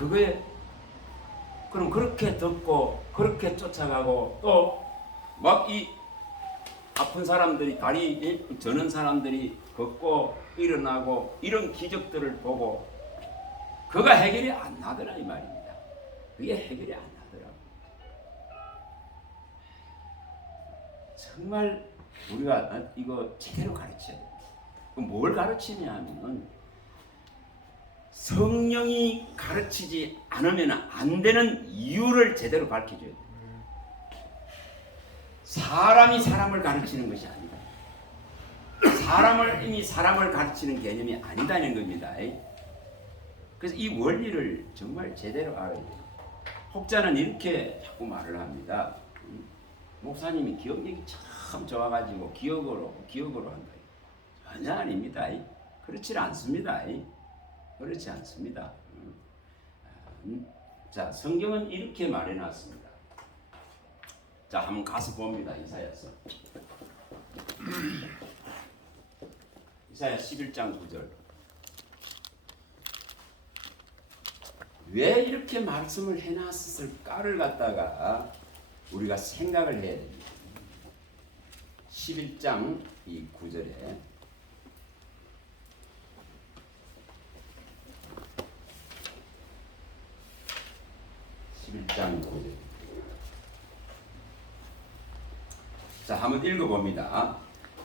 그거에 그럼 그렇게 듣고 그렇게 쫓아가고 또 막 이 아픈 사람들이 다리 저는 사람들이 걷고 일어나고 이런 기적들을 보고 그가 해결이 안 나더라 이 말입니다. 그게 해결이 안 나더라. 정말 우리가 이거 제대로 가르쳐야 돼. 뭘 가르치냐 하면은 성령이 가르치지 않으면 안 되는 이유를 제대로 밝혀줘야 돼. 사람이 사람을 가르치는 것이 아니다. 사람을 가르치는 개념이 아니다는 겁니다. 그래서 이 원리를 정말 제대로 알아야 돼요. 혹자는 이렇게 자꾸 말을 합니다. 목사님이 기억력이 참 좋아가지고 기억으로 한다. 전혀 아닙니다. 그렇지 않습니다. 그렇지 않습니다. 자, 성경은 이렇게 말해놨습니다. 자, 한번 가서 봅니다. 이사야서. 이사야 11장 9절. 왜 이렇게 말씀을 해놨을까를 갖다가 우리가 생각을 해야 됩니다. 11장 이 9절에 11장 9절. 자, 한번 읽어봅니다.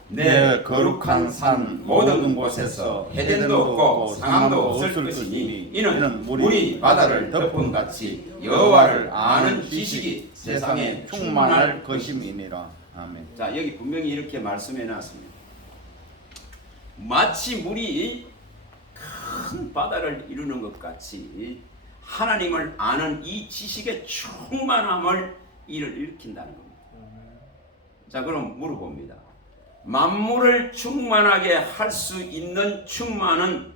내 거룩한 산 모든 곳에서 해변도 없고 상함도 없을 것이니 이는 물이 바다를 덮은 같이 여호와를 아는 지식이 세상에 충만할 것임이니라. 아멘. 자, 여기 분명히 이렇게 말씀해 놨습니다. 마치 물이 큰 바다를 이루는 것 같이 하나님을 아는 이 지식의 충만함을 이를 일으킨다는 겁니다. 자, 그럼 물어봅니다. 만물을 충만하게 할 수 있는 충만은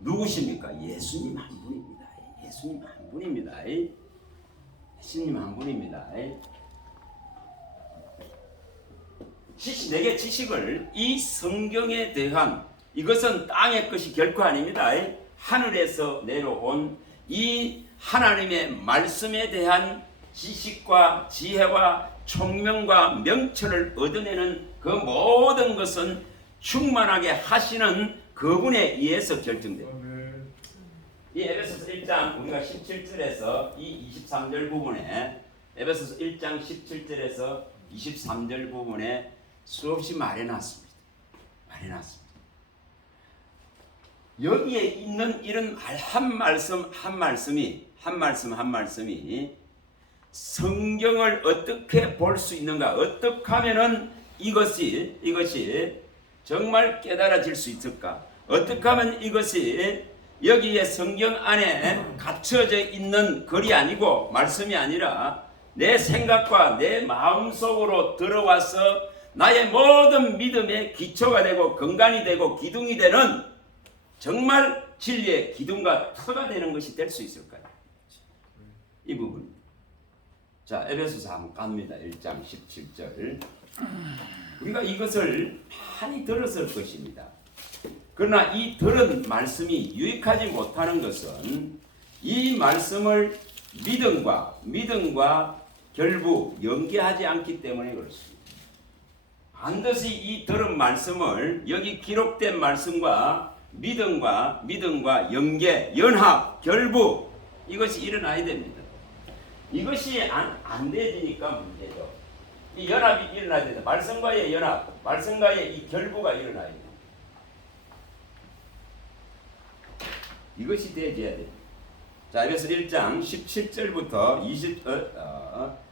누구십니까? 예수님 한 분입니다. 예수님 한 분입니다. 예수님 한 분입니다. 내게 지식을 이 성경에 대한 이것은 땅의 것이 결코 아닙니다. 하늘에서 내려온 이 하나님의 말씀에 대한 지식과 지혜와 총명과 명철을 얻어내는 그 모든 것은 충만하게 하시는 그분에 의해서 결정됩니다. 이 에베소서 1장 우리가 17절에서 이 23절 부분에 에베소서 1장 17절에서 23절 부분에 수없이 말해놨습니다. 여기에 있는 이런 한 말씀이 성경을 어떻게 볼 수 있는가? 어떻게 하면은 이것이 정말 깨달아질 수 있을까? 어떻게 하면 이것이 여기에 성경 안에 갇혀져 있는 글이 아니고 말씀이 아니라 내 생각과 내 마음 속으로 들어와서 나의 모든 믿음의 기초가 되고 근간이 되고 기둥이 되는 정말 진리의 기둥과 터가 되는 것이 될 수 있을까요? 이 부분. 자, 에베소서 한번 갑니다. 1장 17절. 우리가 이것을 많이 들었을 것입니다. 그러나 이 들은 말씀이 유익하지 못하는 것은 이 말씀을 믿음과 결부 연계하지 않기 때문에 그렇습니다. 반드시 이 들은 말씀을 여기 기록된 말씀과 믿음과 연계, 연합, 결부 이것이 일어나야 됩니다. 이것이 안 되니까 문제죠. 이 연합이 일어나야 된다. 말씀과의 연합, 말씀과의 이 결부가 일어나야 된다. 이것이 되어야 됩니다. 자, 그래서 1장 17절부터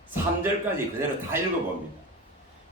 23절까지 그대로 다 읽어봅니다.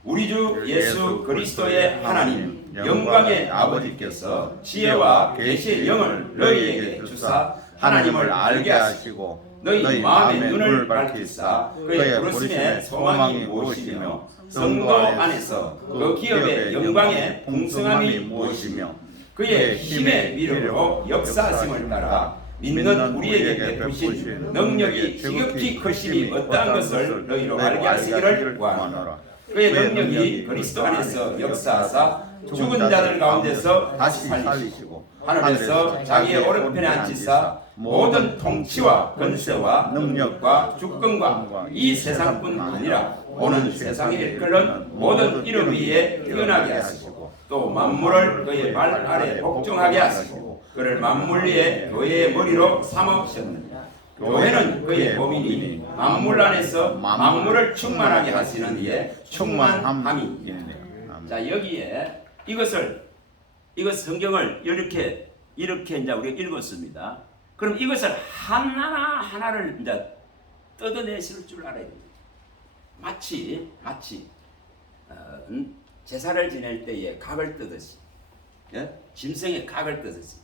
우리 주 예수 그리스도의 하나님 영광의 아버지께서 지혜와 계시의 영을 너희에게 주사 하나님을 알게 하시고 너희 마음의 눈을 밝히사 그의 부르심의 소망이 무엇이며 성도 안에서 그 기업의 영광의 풍성함이 무엇이며 그의 힘의 미래로 역사하심을 따라 믿는 우리에게 베푸신 능력이 지극히 크심이 어떠한 것을 너희로 알게 하시기를 구하노라. 그의 능력이 그리스도 안에서 역사하사 죽은 자들 가운데서 다시 살리시고 하늘에서 자기의 오른편에 앉히사 모든 통치와 권세와 능력과 주권과 이 세상뿐 아니라 오는 세상에 이끌는 모든 이름 위에 뛰어나게 하시고 또 만물을 그의 발 아래 복종하게 하시고 그를 만물 위에 교회의 머리로 삼으셨느니라. 교회는 그의 몸이니 만물 안에서 만물을 충만하게 하시는 이의 충만함이. 자, 여기에 이것을 성경을 이렇게 이제 우리가 읽었습니다. 그럼 이것을 하나하나를 이제 뜯어내실 줄 알아야 됩니다. 마치 제사를 지낼 때에 각을 뜨듯이, 예? 짐승의 각을 뜨듯이.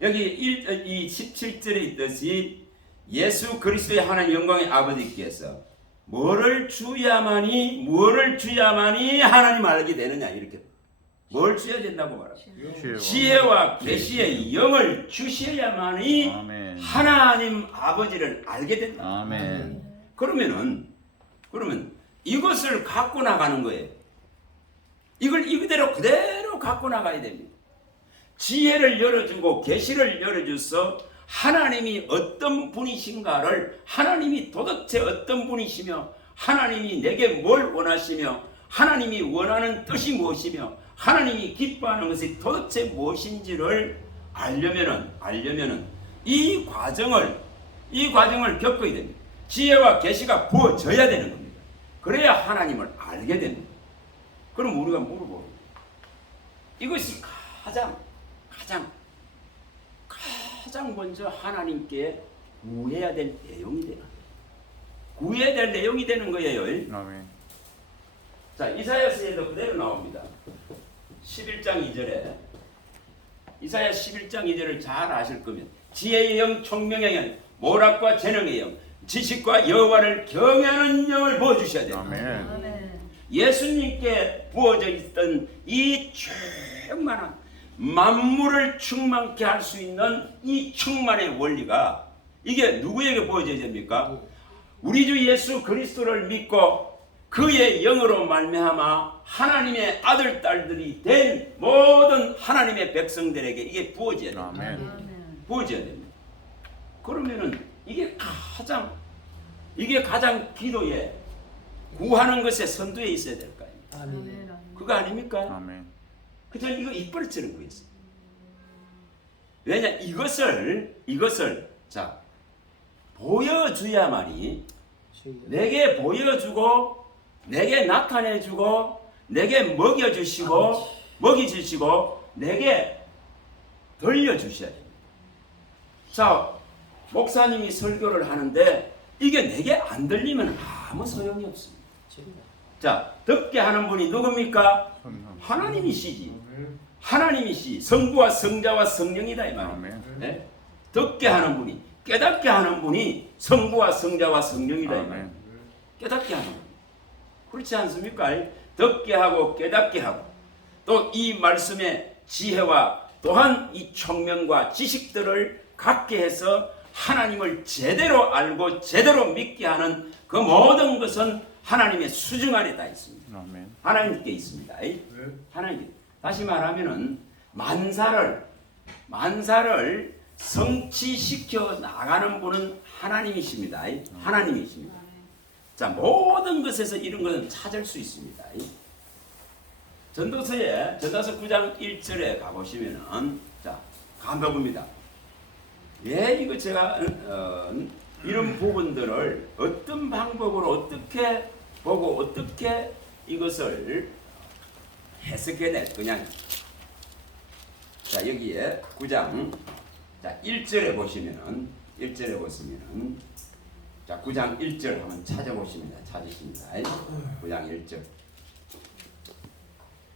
여기 이 17절에 있듯이 예수 그리스도의 하나님 영광의 아버지께서 뭐를 주야만이 하나님 알게 되느냐, 이렇게. 뭘 주어야 된다고 말합니다. 지혜와 계시의 영을 주셔야만이 하나님 아버지를 알게 된다. 그러면 이것을 갖고 나가는 거예요. 이걸 그대로 갖고 나가야 됩니다. 지혜를 열어주고 계시를 열어줘서 하나님이 어떤 분이신가를, 하나님이 도대체 어떤 분이시며 하나님이 내게 뭘 원하시며 하나님이 원하는 뜻이 무엇이며 하나님이 기뻐하는 것이 도대체 무엇인지를 알려면은 이 과정을 겪어야 됩니다. 지혜와 계시가 부어져야 되는 겁니다. 그래야 하나님을 알게 됩니다. 그럼 우리가 물어보고, 이것이 가장 먼저 하나님께 구해야 될 내용이 되는 거예요. 아멘. 자, 이사야서에도 그대로 나옵니다. 11장 2절에, 이사야 11장 2절을 잘 아실 거면, 지혜의 영, 총명의 영, 모락과 재능의 영, 지식과 여호와를 경외하는 영을 부어주셔야 돼요. 아멘. 예수님께 부어져 있던 이 충만한 만물을 충만케 할 수 있는 이 충만의 원리가, 이게 누구에게 부어져야 됩니까? 우리 주 예수 그리스도를 믿고 그의 영으로 말미암아 하나님의 아들 딸들이 된 모든 하나님의 백성들에게 이게 부어져야 됩니다. 부어져야 됩니다. 그러면은 이게 가장 기도에 구하는 것에 선두에 있어야 될 거 아닙니까? 그거 아닙니까? 아멘. 그저 이거 이빨처럼 구했어요. 왜냐, 이것을 자 보여줘야만이, 내게 보여주고 내게 나타내주고 내게 먹여주시고 내게 들려주셔야 됩니다. 자, 목사님이 설교를 하는데 이게 내게 안 들리면 아무 소용이 없습니다. 자, 듣게 하는 분이 누굽니까? 하나님이시지. 하나님이시. 성부와 성자와 성령이다 이 말입니다. 네? 듣게 하는 분이, 깨닫게 하는 분이 성부와 성자와 성령이다 이 말입니다. 깨닫게 하는 분. 그렇지 않습니까? 듣게 하고 깨닫게 하고 또 이 말씀의 지혜와 또한 이 총명과 지식들을 갖게 해서 하나님을 제대로 알고 제대로 믿게 하는 그 모든 것은 하나님의 수중 안에 다 있습니다. 아멘. 하나님께 있습니다. 하나님. 다시 말하면은 만사를 성취시켜 나가는 분은 하나님이십니다. 하나님이십니다. 자, 모든 것에서 이런 것은 찾을 수 있습니다. 전도서 9장 1절에 가보시면은, 자, 간다봅니다. 이거 제가 이런 부분들을 어떤 방법으로 어떻게 보고 어떻게 이것을 해석해낼 거냐. 자, 여기에 9장 1절에 보시면은 자, 9장 1절 한번 찾으십니다. 9장 1절.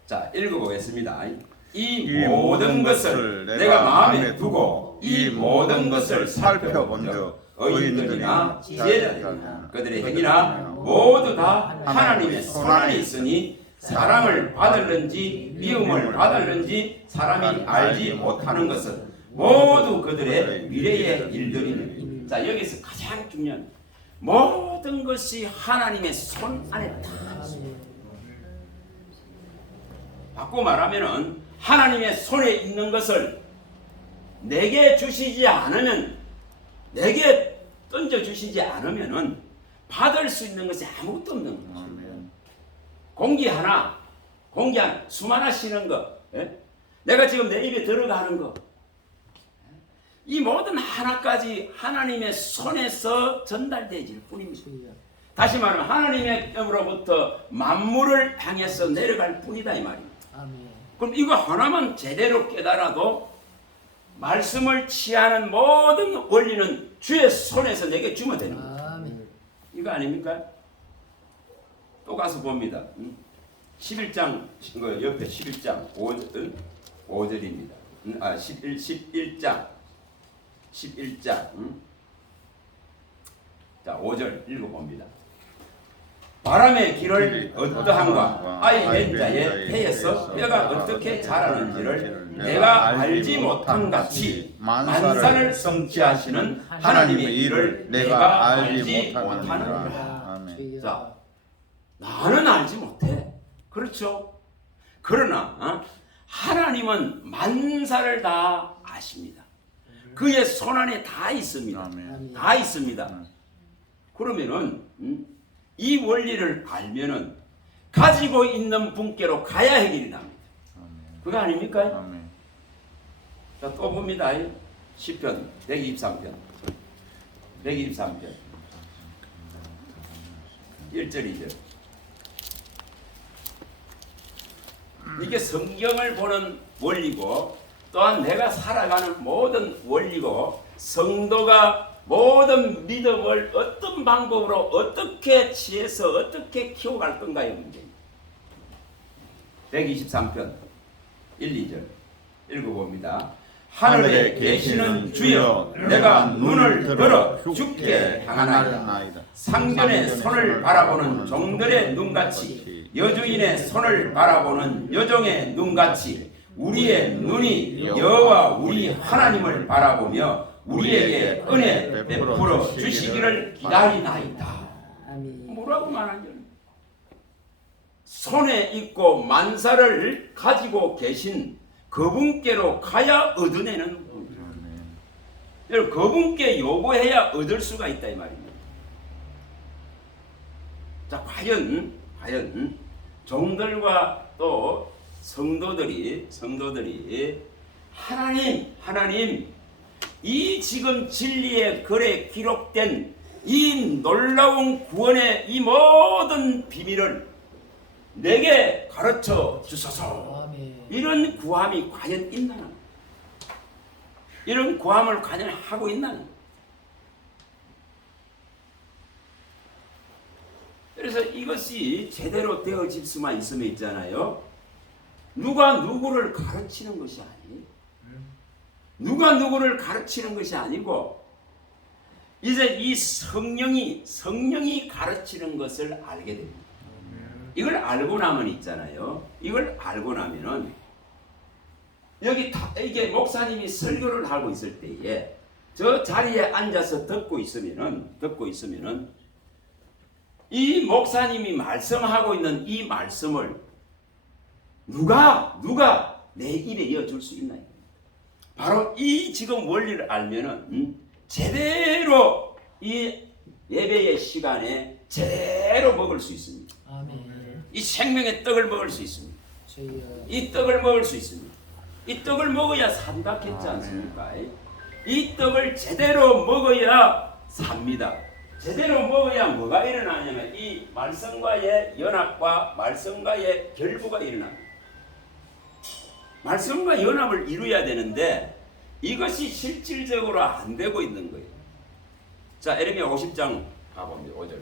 자, 읽어보겠습니다. 이 모든 것을 내가 마음에 두고 이 모든 것을 살펴본즉 의인들이나 지혜자들이나 그들의 행위나 모두 다 하나님의 손 안에 있으니 사랑을 받을는지 미움을 받을는지 사람이 알지 못하는 것은 모두 그들의 미래의 일들이니. 자, 여기서 가장 중요한, 모든 것이 하나님의 손 안에 다 있습니다. 바꿔 말하면은 하나님의 손에 있는 것을 내게 주시지 않으면 내게 던져주시지 않으면은 받을 수 있는 것이 아무것도 없는 거죠. 공기 하나, 숨 하나 쉬는 거, 예? 내가 지금 내 입에 들어가는 거, 이 모든 하나까지 하나님의 손에서 전달되질 뿐입니다. 다시 말하면 하나님의 뼈로부터 만물을 향해서 내려갈 뿐이다 이 말입니다. 아멘. 그럼 이거 하나만 제대로 깨달아도 말씀을 취하는 모든 원리는 주의 손에서 내게 주면 되는 거예요. 아멘. 이거 아닙니까? 또 가서 봅니다. 11장 그 옆에 11장 5절입니다. 11장 자 5절 읽어봅니다. 바람의 길을 어떠한가 아이 낸 자의 폐에서 뼈가 어떻게 자라는지를 내가 알지 못한 같이 만사를 성취하시는 하나님의 일을 내가 알지 못하느니라. 아멘. 자, 나는 알지 못해. 그렇죠? 그러나 하나님은 만사를 다 아십니다. 그의 손안에 다 있습니다. 다 있습니다. 그러면은 이 원리를 알면은 가지고 있는 분께로 가야 해결이 납니다. 그거 아닙니까? 자, 또 봅니다. 시편 123편 123편 1절 2절 이게 성경을 보는 원리고 또한 내가 살아가는 모든 원리고 성도가 모든 믿음을 어떤 방법으로 어떻게 취해서 어떻게 키워갈 건가의 문제입니다. 123편 1, 2절 읽어봅니다. 하늘에 계시는 주여 내가 눈을 들어 주께 향하나이다. 상전의 손을 바라보는 종들의 눈같이 여주인의 손을 바라보는 여종의 눈같이 우리의 눈이 여호와 우리 하나님을 바라보며 우리에게 은혜 베풀어 주시기를 기다리나이다. 뭐라고 말하냐? 손에 있고 만사를 가지고 계신 그분께로 가야 얻어내는 분이다. 그분께 요구해야 얻을 수가 있다 이 말입니다. 자, 과연 종들과 또 성도들이 하나님 이 지금 진리의 글에 기록된 이 놀라운 구원의 이 모든 비밀을 내게 가르쳐 주소서. 이런 구함이 과연 있나? 이런 구함을 과연 하고 있나? 그래서 이것이 제대로 되어질 수만 있으면 있잖아요. 누가 누구를 가르치는 것이 아니에요. 누가 누구를 가르치는 것이 아니고 이제 이 성령이 가르치는 것을 알게 됩니다. 이걸 알고 나면 있잖아요. 이걸 알고 나면은 이게 목사님이 설교를 하고 있을 때에 저 자리에 앉아서 듣고 있으면은 이 목사님이 말씀하고 있는 이 말씀을 누가 내 입에 이어줄 수 있나요? 바로 이 지금 원리를 알면은 제대로 이 예배의 시간에 제대로 먹을 수 있습니다. 아멘. 이 생명의 떡을 먹을 수 있습니다. 주여. 이 떡을 먹을 수 있습니다. 이 떡을 먹어야 산다겠지 않습니까? 이 떡을 제대로 먹어야 삽니다. 제대로 먹어야 뭐가 일어나냐면 이 말씀과의 연합과 말씀과의 결부가 일어납니다. 말씀과 연합을 이루어야 되는데 이것이 실질적으로 안 되고 있는 거예요. 자, 에레미야 50장 가봅니다. 5절.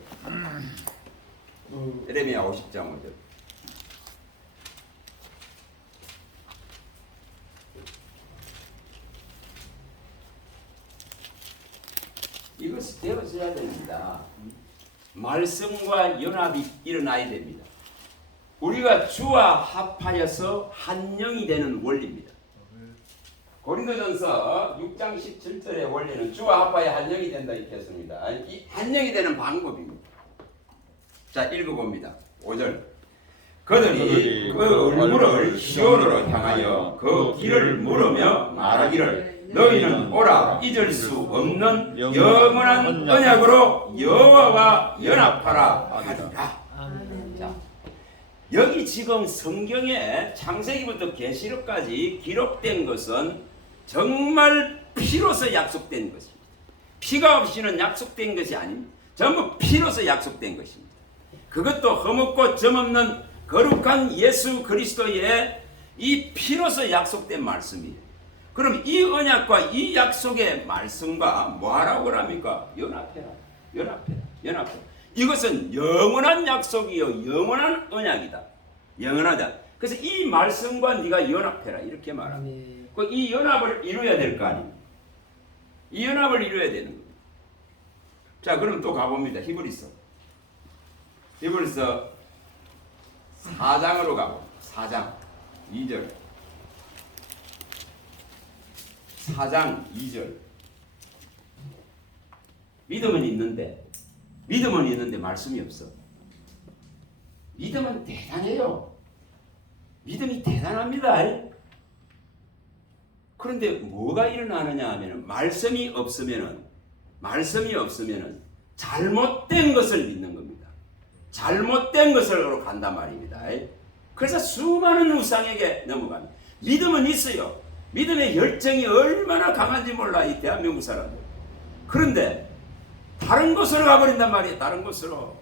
에레미야 50장 5절. 이것이 되어져야 됩니다. 말씀과 연합이 일어나야 됩니다. 우리가 주와 합하여서 한 영이 되는 원리입니다. 고린도전서 6장 17절의 원리는 주와 합하여 한 영이 된다 이렇게 했습니다. 이 한 영이 되는 방법입니다. 자, 읽어봅니다. 5절. 그들이 그 얼굴을 시온으로 향하여 그 길을 물으며 말하기를 너희는 오라 잊을 수 없는 영원한 언약으로 여호와와 연합하라 하리라. 자, 여기 지금 성경에 창세기부터 계시록까지 기록된 것은 정말 피로서 약속된 것입니다. 피가 없이는 약속된 것이 아닙니다. 전부 피로서 약속된 것입니다. 그것도 흠없고 점없는 거룩한 예수 그리스도의 이 피로서 약속된 말씀이에요. 그럼 이 언약과 이 약속의 말씀과 뭐하라고 합니까? 연합해라. 연합해라. 연합해라. 이것은 영원한 약속이요 영원한 언약이다. 영원하다. 그래서 이 말씀과 네가 연합해라 이렇게 말합니다. 이 연합을 이루어야 될 거 아닙니까? 이 연합을 이루어야 되는 겁니다. 자, 그럼 또 가봅니다. 히브리서 4장으로 가봅니다. 4장 2절 4장 2절 믿음은 있는데 말씀이 없어. 믿음은 대단해요. 믿음이 대단합니다. 그런데 뭐가 일어나느냐 하면 말씀이 없으면은 잘못된 것을 믿는 겁니다. 잘못된 것으로 간단 말입니다. 그래서 수많은 우상에게 넘어갑니다. 믿음은 있어요. 믿음의 열정이 얼마나 강한지 몰라 이 대한민국 사람들. 그런데 다른 곳으로 가버린단 말이에요. 다른 곳으로.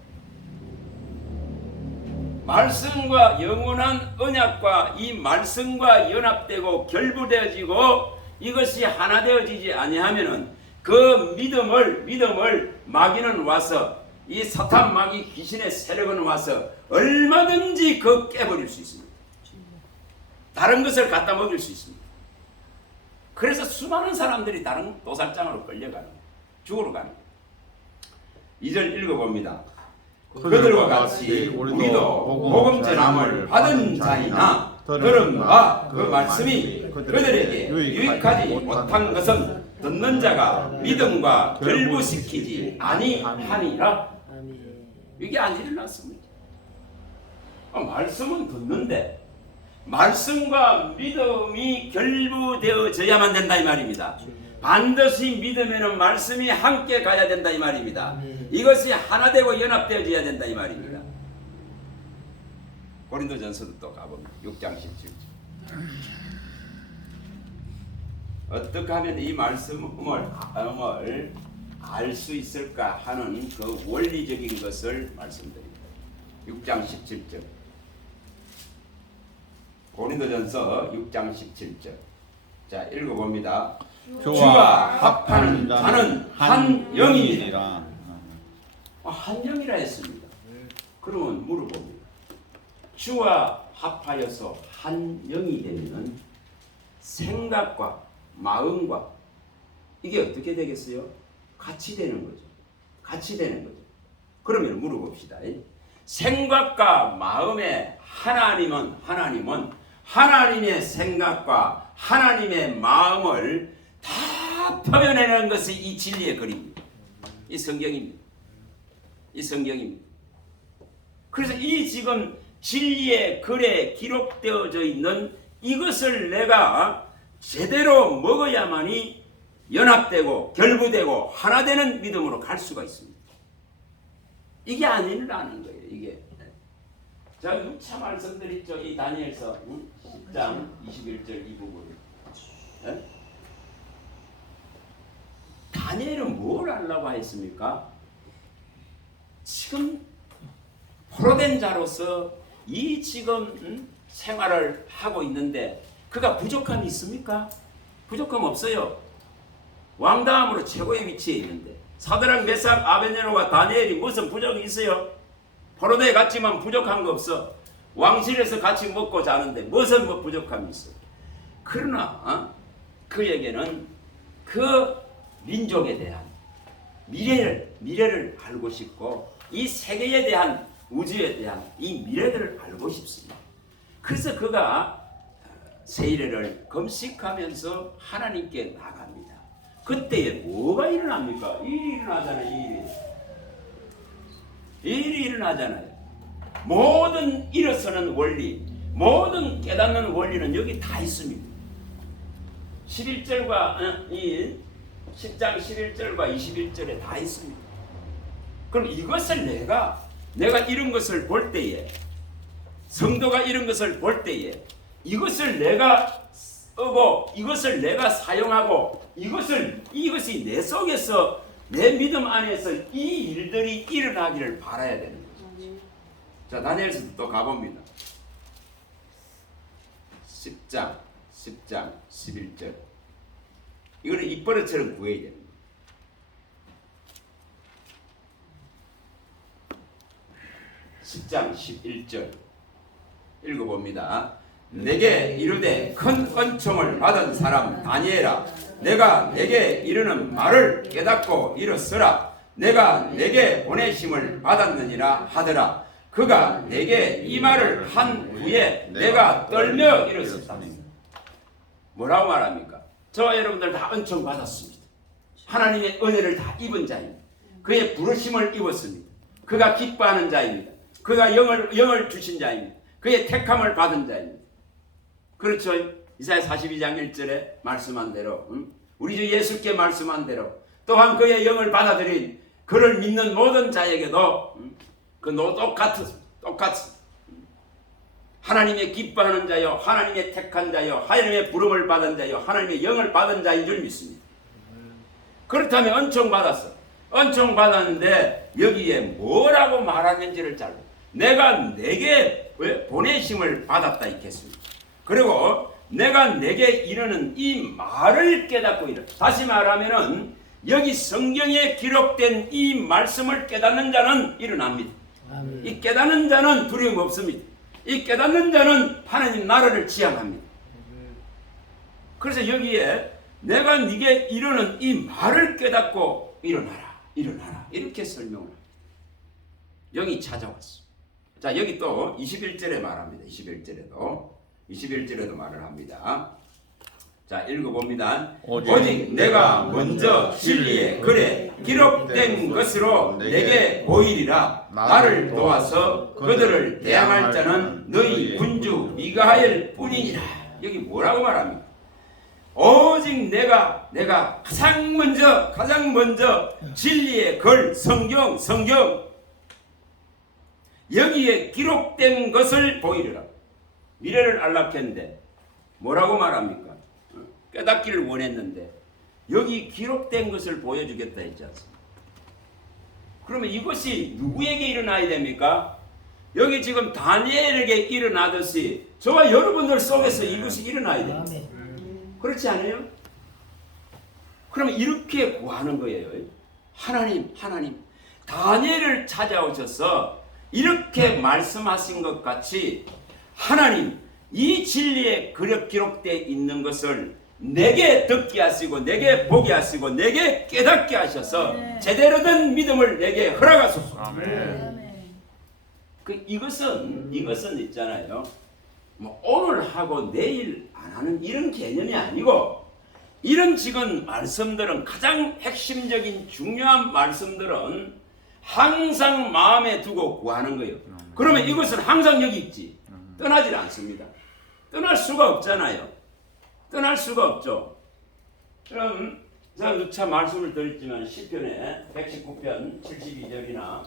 말씀과 영원한 언약과 이 말씀과 연합되고 결부되어지고 이것이 하나 되어지지 아니하면은 그 믿음을 마귀는 와서 이 사탄 마귀 귀신의 세력은 와서 얼마든지 그 깨버릴 수 있습니다. 다른 것을 갖다 먹일 수 있습니다. 그래서 수많은 사람들이 다른 도살장으로 끌려가는 거예요. 죽으러 가는 거예요. 2절 읽어봅니다. 그들과 같이 우리도 복음 전함을 받은 자이나 들은 바 그 말씀이 그들에게 유익하지 못한 것은 듣는 자가 믿음과 결부시키지 아니하니라. 이게 안 일어났습니다. 말씀은 듣는데 말씀과 믿음이 결부되어져야만 된다 이 말입니다. 반드시 믿으면 말씀이 함께 가야 된다 이 말입니다. 이것이 하나 되고 연합되어져야 된다 이 말입니다. 고린도전서도 또 가봅니다. 6장 17절. 어떻게 하면 이 말씀을 알 수 있을까 하는 그 원리적인 것을 말씀드립니다. 6장 17절. 고린도전서 6장 17절. 자, 읽어봅니다. 주와 합하는 자는 한 영이니라. 한 영이라 했습니다. 그러면 물어봅니다. 주와 합하여서 한 영이 되면 생각과 마음과 이게 어떻게 되겠어요? 같이 되는 거죠. 같이 되는 거죠. 그러면 물어봅시다. 생각과 마음의 하나님은 하나님의 생각과 하나님의 마음을 다 표현해내는 것이 이 진리의 그림입니다. 이 성경입니다. 이 성경입니다. 그래서 이 지금 진리의 글에 기록되어져 있는 이것을 내가 제대로 먹어야만이 연합되고 결부되고 하나 되는 믿음으로 갈 수가 있습니다. 이게 안 일어나는 거예요. 이게. 자, 6차 말씀들 있죠. 이 다니엘서 10장 21절 이 부분. 네? 다니엘은 뭘 하려고 했습니까? 지금 포로된 자로서 이 지금 생활을 하고 있는데 그가 부족함이 있습니까? 부족함 없어요. 왕다음으로 최고의 위치에 있는데 사드락 메삭 아벤네고와 다니엘이 무슨 부족이 있어요? 포로대에 갔지만 부족한 거 없어. 왕실에서 같이 먹고 자는데 무슨 부족함이 있어. 그러나 그에게는 그 민족에 대한 미래를 알고 싶고 이 세계에 대한 우주에 대한 이 미래를 알고 싶습니다. 그래서 그가 세일을 금식하면서 하나님께 나갑니다. 그때에 뭐가 일어납니까? 일이 일어나잖아요. 일이 일어나잖아요. 모든 일어서는 원리, 모든 깨닫는 원리는 여기 다 있습니다. 11절과 이 10장 11절과 21절에 다 있습니다. 그럼 이것을 내가 이런 것을 볼 때에, 성도가 이런 것을 볼 때에 이것을 내가 쓰고 이것을 내가 사용하고 이것이 내 속에서 내 믿음 안에서 이 일들이 일어나기를 바라야 되는 거죠. 자, 다니엘서도 또 가봅니다. 10장 11절. 이거는 입버릇처럼 구해야 됩니다. 10장 11절 읽어봅니다. 내게 이르되 큰 은총을 받은 사람 다니엘아, 내가 내게 이르는 말을 깨닫고 일었으라. 내가 내게 보내심을 받았느니라 하더라. 그가 내게 이 말을 한 후에 내가 떨며 일었었다. 뭐라고 말합니까? 저와 여러분들 다 은총 받았습니다. 하나님의 은혜를 다 입은 자입니다. 그의 부르심을 입었습니다. 그가 기뻐하는 자입니다. 그가 영을 주신 자입니다. 그의 택함을 받은 자입니다. 그렇죠? 이사야 42장 1절에 말씀한 대로, 우리 주 예수께 말씀한 대로, 또한 그의 영을 받아들인 그를 믿는 모든 자에게도 똑같이 하나님의 기뻐하는 자요, 하나님의 택한 자요, 하나님의 부름을 받은 자요, 하나님의 영을 받은 자인 줄 믿습니다. 그렇다면 은총 받았어. 은총 받았는데 여기에 뭐라고 말하는지를 잘 내가 내게 보내심을 받았다 있겠습니다. 그리고 내가 내게 이르는 이 말을 깨닫고 이르. 다시 말하면은 여기 성경에 기록된 이 말씀을 깨닫는 자는 일어납니다. 아멘. 이 깨닫는 자는 두려움 없습니다. 이 깨닫는 자는 하나님 나라를 지향합니다. 그래서 여기에 내가 네게 이르는 이 말을 깨닫고 일어나라 이렇게 설명을 합니다. 영이 찾아왔어. 자, 여기 또 21절에 말합니다. 21절에도 말을 합니다. 자, 읽어봅니다. 오직 내가 먼저 진리의 글에 기록된 것으로 내게 보이리라. 나를 도와서 그들을 대항할 자는 너희 군주 미가엘 뿐이니라. 여기 뭐라고 말합니까? 오직 내가 가장 먼저 진리의 글 성경 여기에 기록된 것을 보이리라. 미래를 알락했는데 뭐라고 말합니까? 깨닫기를 원했는데 여기 기록된 것을 보여주겠다 했지 않습니까? 그러면 이것이 누구에게 일어나야 됩니까? 여기 지금 다니엘에게 일어나듯이 저와 여러분들 속에서 이것이 일어나야 됩니다. 그렇지 않아요? 그러면 이렇게 구하는 거예요. 하나님 다니엘을 찾아오셔서 이렇게 말씀하신 것 같이 하나님 이 진리에 기록되어 있는 것을 내게 듣게 하시고 내게 보게 하시고 내게 깨닫게 하셔서 제대로 된 믿음을 내게 허락하소서. 아멘. 이것은 있잖아요. 뭐 오늘 하고 내일 안 하는 이런 개념이 아니고 이런 지금 말씀들은 가장 핵심적인 중요한 말씀들은 항상 마음에 두고 구하는 거예요. 그러면 이것은 항상 여기 있지. 떠나질 않습니다. 떠날 수가 없잖아요. 떠날 수가 없죠. 그럼 제가 누차 말씀을 드렸지만 시편의 119편 72절이나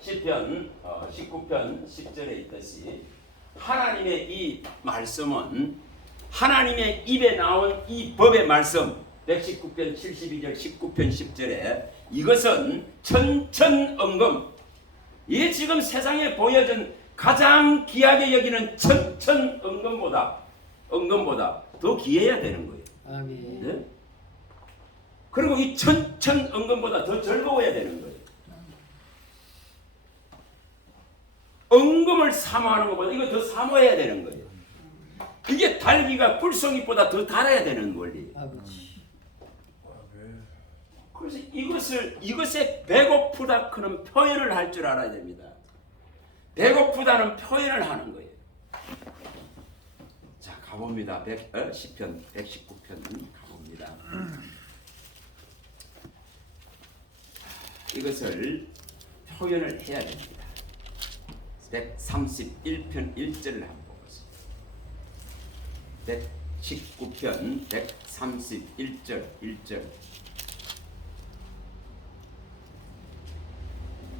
시편 19편 10절에 있듯이 하나님의 이 말씀은 하나님의 입에 나온 이 법의 말씀 119편 72절 19편 10절에 이것은 천천언금 이 지금 세상에 보여준 가장 귀하게 여기는 천천언금보다 더 귀해야 되는 거예요. 아멘. 네? 그리고 이 천천언금보다 더 즐거워야 되는 거예요. 언금을 사모하는 것보다 이거 더 사모해야 되는 거예요. 이게 달기가 꿀송이보다 더 달아야 되는 원리예요. 그래서 이것에 배고프다 그런 표현을 할 줄 알아야 됩니다. 배고프다는 표현을 하는 거예요. 자, 가봅니다. 시편 119편 가봅니다. 이것을 표현을 해야 됩니다. 131편 1절을 한번 보겠습니다. 19편 131절 1절.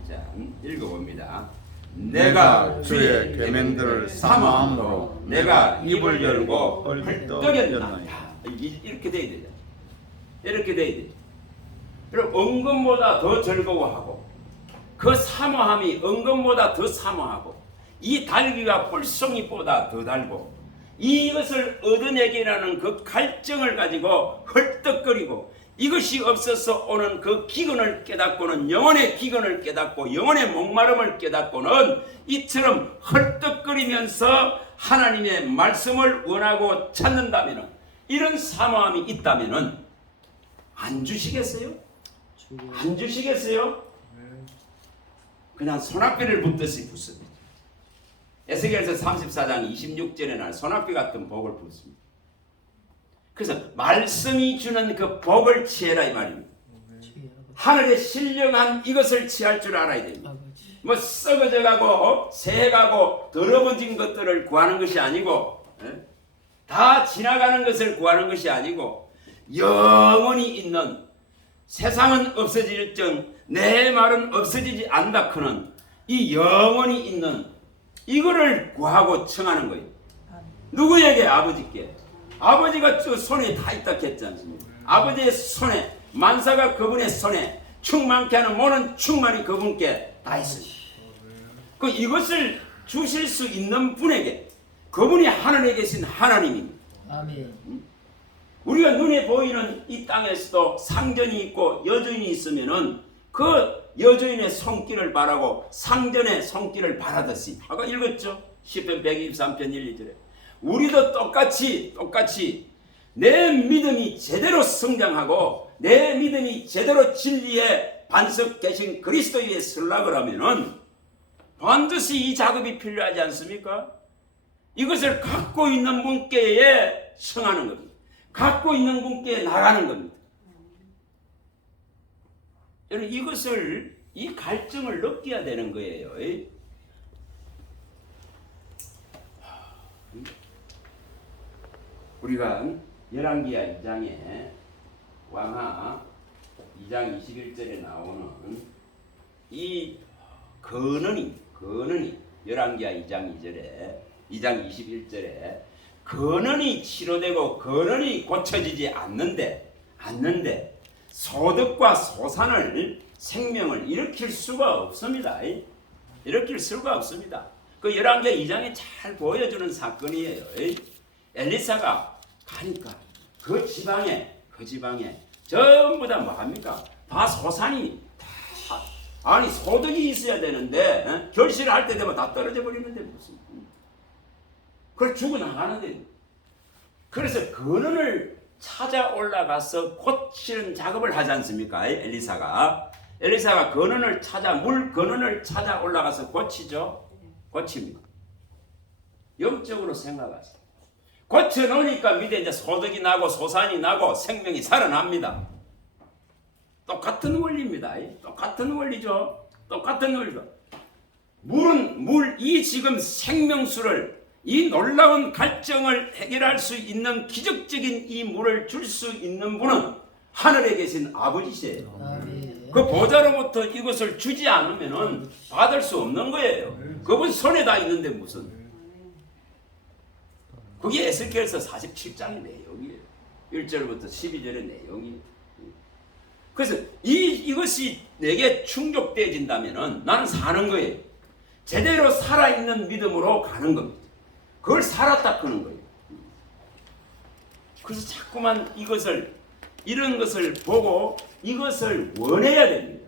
자, 읽어봅니다. 내가 주의 계명들을 사모함으로 내가 입을 열고 헐떡였나이다. 이렇게 돼야 되죠. 이렇게 돼야 되죠. 그리고 은금보다 더 즐거워하고 그 사모함이 은금보다 더 사모하고 이 달기가 꿀송이보다 더 달고 이것을 얻어내기라는 그 갈증을 가지고 헐떡거리고 이것이 없어서 오는 그 기근을 깨닫고는 영혼의 기근을 깨닫고 영혼의 목마름을 깨닫고는 이처럼 헐떡거리면서 하나님의 말씀을 원하고 찾는다면 이런 사모함이 있다면 안 주시겠어요? 안 주시겠어요? 그냥 손아귀를 붙듯이 붙습니다. 에스겔서 34장 26절에 날 손아귀 같은 복을 붙습니다. 그래서 말씀이 주는 그 복을 취해라 이 말입니다. 하늘의 신령한 이것을 취할 줄 알아야 됩니다. 뭐 썩어져가고 새해가고 더러워진 것들을 구하는 것이 아니고 다 지나가는 것을 구하는 것이 아니고 영원히 있는 세상은 없어질정 내 말은 없어지지 않다크는 이 영원히 있는 이거를 구하고 청하는 거예요. 누구에게? 아버지께. 아버지가 저 손에 다 있다 했지 않습니까? 아버지의 손에 만사가 그분의 손에 충만케 하는 모든 충만이 그분께 다 있습니다. 그 이것을 주실 수 있는 분에게 그분이 하늘에 계신 하나님입니다. 아멘. 우리가 눈에 보이는 이 땅에서도 상전이 있고 여주인이 있으면은 그 여주인의 손길을 바라고 상전의 손길을 바라듯이 아까 읽었죠? 시편 123편 1, 2절에 우리도 똑같이 내 믿음이 제대로 성장하고 내 믿음이 제대로 진리에 반석 계신 그리스도에 서려고 하면은 반드시 이 작업이 필요하지 않습니까? 이것을 갖고 있는 분께 청하는 겁니다. 갖고 있는 분께 나가는 겁니다. 여러분 이것을 이 갈증을 느껴야 되는 거예요. 우리가 열왕기하 2장에 왕하 2장 21절에 나오는 이 근원이 열왕기하 2장 2절에 2장 21절에 근원이 치료되고 근원이 고쳐지지 않는데 소득과 소산을 생명을 일으킬 수가 없습니다. 일으킬 수가 없습니다. 그 열왕기하 2장에 잘 보여주는 사건이에요. 엘리사가 가니까 그 지방에 전부 다 뭐합니까? 다 소산이 다 아니 소득이 있어야 되는데 결실을 할 때 되면 다 떨어져 버리는데 무슨 그걸 죽어나가는데 그래서 근원을 찾아 올라가서 고치는 작업을 하지 않습니까? 엘리사가 근원을 찾아 물 근원을 찾아 올라가서 고칩니다. 영적으로 생각하세요. 고쳐놓으니까 밑에 이제 소득이 나고 소산이 나고 생명이 살아납니다. 똑같은 원리입니다. 똑같은 원리죠. 똑같은 원리죠. 물은 이 지금 생명수를 이 놀라운 갈증을 해결할 수 있는 기적적인 이 물을 줄 수 있는 분은 하늘에 계신 아버지시에요. 그 보좌로부터 이것을 주지 않으면 받을 수 없는 거예요. 그분 손에 다 있는데 무슨 그게 에스겔서 47장의 내용이에요. 1절부터 12절의 내용이에요. 그래서 이것이 내게 충족되어진다면 나는 사는 거예요. 제대로 살아있는 믿음으로 가는 겁니다. 그걸 살았다 그런 거예요. 그래서 자꾸만 이런 것을 보고 이것을 원해야 됩니다.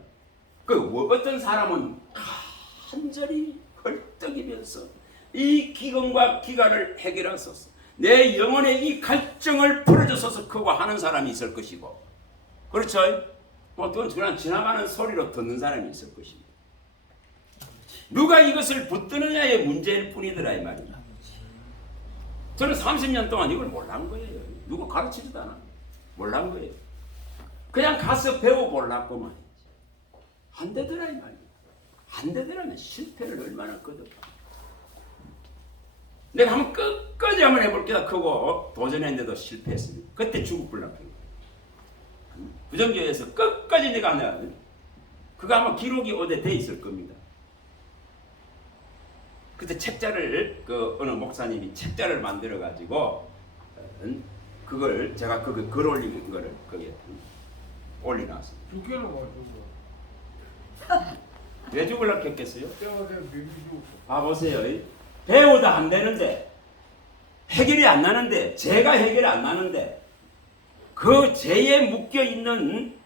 어떤 사람은 간절히 헐떡이면서 이 기근과 기가를 해결하소서 내 영혼의 이 갈증을 풀어주소서 그거 하는 사람이 있을 것이고 그렇죠? 또 그냥 지나가는 소리로 듣는 사람이 있을 것입니다. 누가 이것을 붙드느냐의 문제일 뿐이더라 이 말입니다. 저는 30년 동안 이걸 몰란 거예요. 누구 가르치지도 않아. 몰란 거예요. 그냥 가서 배워보려고만 안 되더라 이 말이에요. 안 되더라면 실패를 얼마나 거듭하 내가 한번 끝까지 한번 해볼게다 크고 도전했는데도 실패했습니다. 그때 죽을 뻔했거든요. 부정교회에서 끝까지 내가 안 해. 그거 아마 기록이 어디 돼 있을 겁니다. 그때 책자를 어느 목사님이 책자를 만들어 가지고 그걸 제가 글 올린 거를 거기에 올려놨습니다. 죽게는 왜 죽으려고 했겠어요? 때마다 민주주의. 보세요. 배우다 안 되는데 해결이 안 나는데 죄가 해결이 안 나는데 그 죄에 묶여 있는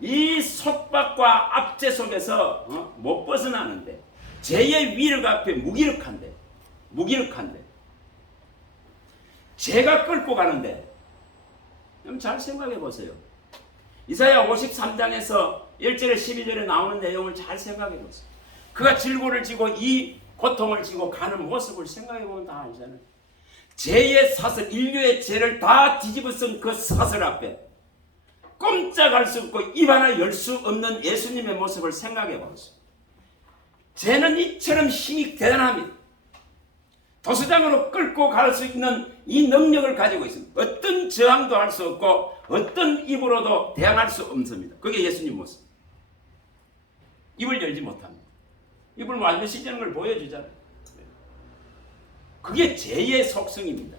이 속박과 압제 속에서 못 벗어나는데 죄의 위력 앞에 무기력한데 죄가 끌고 가는데 잘 생각해 보세요. 이사야 53장에서 1절에 12절에 나오는 내용을 잘 생각해 보세요. 그가 질고를 지고 이 고통을 지고 가는 모습을 생각해 보면 다 알잖아요. 죄의 사슬, 인류의 죄를 다 뒤집어 쓴 그 사슬 앞에 꼼짝할 수 없고 입 하나 열 수 없는 예수님의 모습을 생각해 보세요. 죄는 이처럼 힘이 대단합니다. 도수장으로 끌고 갈 수 있는 이 능력을 가지고 있습니다. 어떤 저항도 할 수 없고 어떤 입으로도 대항할 수 없습니다. 그게 예수님 모습. 입을 열지 못합니다. 입을 완전 씻는 걸 보여주잖아요. 그게 죄의 속성입니다.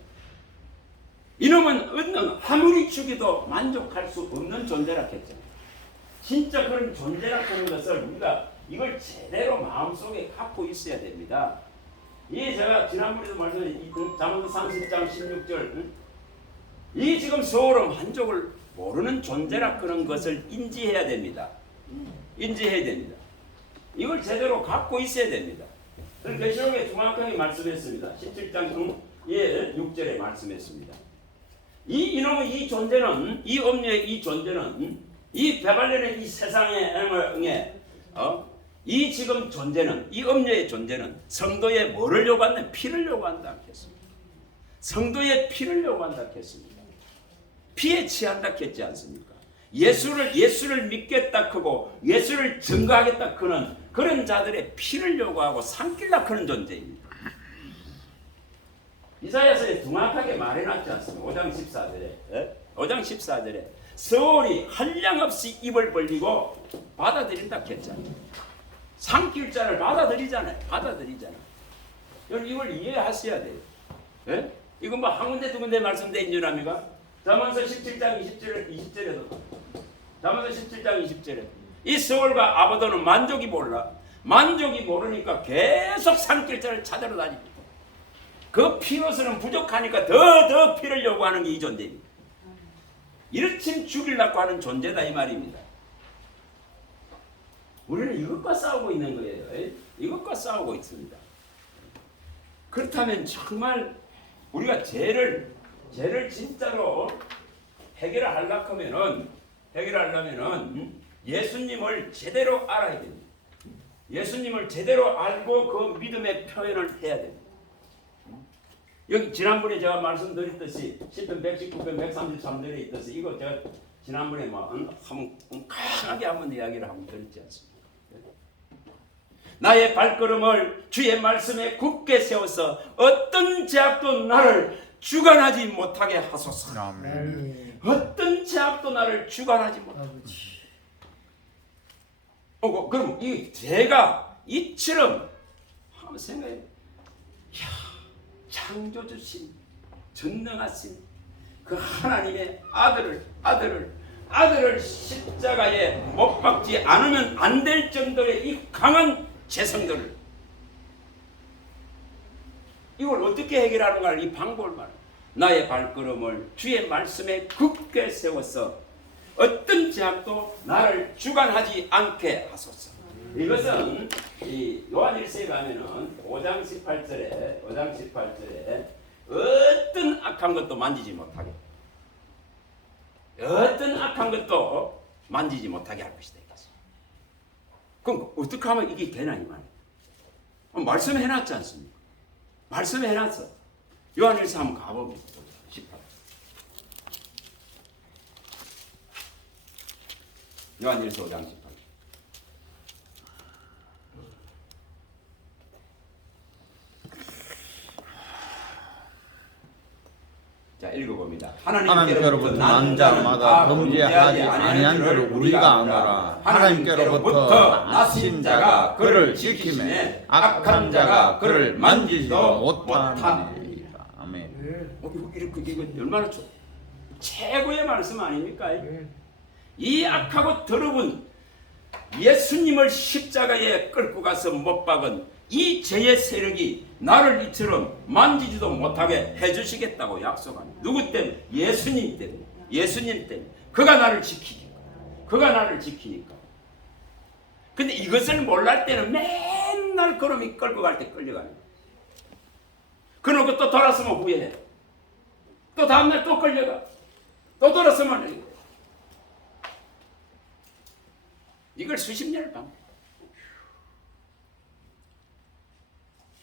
이놈은 아무리 죽여도 만족할 수 없는 존재라 했잖아요. 진짜 그런 존재라 하는 것을 우리가 이걸 제대로 마음속에 갖고 있어야 됩니다. 이 제가 지난번에도 말씀드린 잠언 30장 16절 이 지금 서로 만족을 모르는 존재라 그런 것을 인지해야 됩니다. 인지해야 됩니다. 이걸 제대로 갖고 있어야 됩니다. 계시록에 정확하게 말씀했습니다. 17장 6절에 말씀했습니다. 이놈의 이 존재는 이 엄녀의 이 존재는 이 배발련의 이 세상에 이 지금 존재는 이 엄녀의 존재는 성도의 뭐를 요구한다? 피를 요구한다 했습니다. 성도의 피를 요구한다 했습니다. 피에 취한다 했지 않습니까? 예수를 믿겠다 크고 예수를 증거하겠다 크는 그런 자들의 피를 요구하고 삼킬라 크는 존재입니다. 이사야서에 정확하게 말해놨지 않습니까? 5장 14절에 5장 14절에 서울이 한량없이 입을 벌리고 받아들인다 했잖아요. 삼킬 자를 받아들이잖아요. 여러분 이걸 이해하셔야 돼요. 예? 이건 뭐 한 군데 두 군데 말씀되어 있는 줄 압니까? 잠언서 17장 20절에도 잠언서 17장 20절에 이 서울과 아버도는 만족이 모르니까 계속 삼킬 자를 찾으러 다닙니다. 그 피로서는 부족하니까 더 피를 요구하는 게 이 존재입니다. 이렇게 죽이려고 하는 존재다 이 말입니다. 우리는 이것과 싸우고 있는 거예요. 이것과 싸우고 있습니다. 그렇다면 정말 우리가 죄를 진짜로 해결하려면은 예수님을 제대로 알아야 됩니다. 예수님을 제대로 알고 그 믿음의 표현을 해야 됩니다. 여기 지난번에 제가 말씀드렸듯이 10편 119편 133절에 있듯이 이거 제가 지난번에 강하게 한번 이야기를 하고 드렸지 않습니까? 나의 발걸음을 주의 말씀에 굳게 세워서 어떤 제약도 나를 주관하지 못하게 하소서. 아멘. 어떤 제약도 나를 주관하지 못하게. 그럼 이 죄가 이처럼 한번 생각해. 창조주신 전능하신 그 하나님의 아들을 십자가에 못 박지 않으면 안 될 정도의 이 강한 죄성들을 이걸 어떻게 해결하는가 이 방법을 말해. 나의 발걸음을 주의 말씀에 굳게 세워서 어떤 제약도 나를 주관하지 않게 하소서. 이것은 이 요한일서에 가면은 5장 18절에 어떤 악한 것도 만지지 못하게 할 것이다. 그럼 어떻게 하면 이게 되나 이 말이에요. 말씀해놨지 않습니까? 말씀해놨어. 요한일서 한번 가봅니다. 18. 요한일서 5장 18. 자, 읽어봅니다. 하나님께로부터 난 자마다 범죄하지 아니한 줄을 우리가 아노라. 하나님께로부터 나신 자가 그를 지키매 악한 자가 그를 만지지도 못하느니라. 아멘. 이거 얼마나 최고의 말씀 아닙니까? 이 악하고 더러운 예수님을 십자가에 끌고 가서 못 박은 이 죄의 세력이 나를 이처럼 만지지도 못하게 해주시겠다고 약속합니다. 누구 때문에? 예수님 때문에. 예수님 때문에. 그가 나를 지키니까. 그가 나를 지키니까. 근데 이것을 몰랄 때는 맨날 그놈이 끌고 갈 때 끌려가는 거예요. 그러고 또 돌아서면 후회해. 또 다음날 또 끌려가. 또 돌아서면 후회해. 이걸 수십 년을 반복.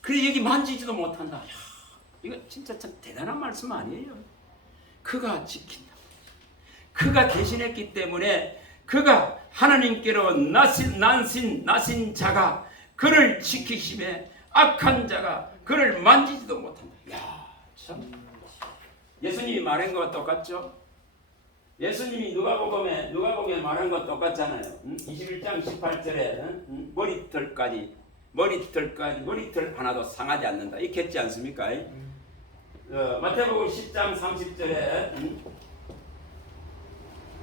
그래 여기 만지지도 못한다. 야, 이거 진짜 참 대단한 말씀 아니에요. 그가 지킨다. 그가 대신했기 때문에 그가 하나님께로 나신 자가 그를 지키심에 악한 자가 그를 만지지도 못한다. 야, 참 예수님이 말한 것과 똑같죠? 예수님이 누가복음에 말한 것 똑같잖아요. 21장 18절에 머리털 하나도 상하지 않는다. 이렇게 했지 않습니까? 마태복음 10장 30절에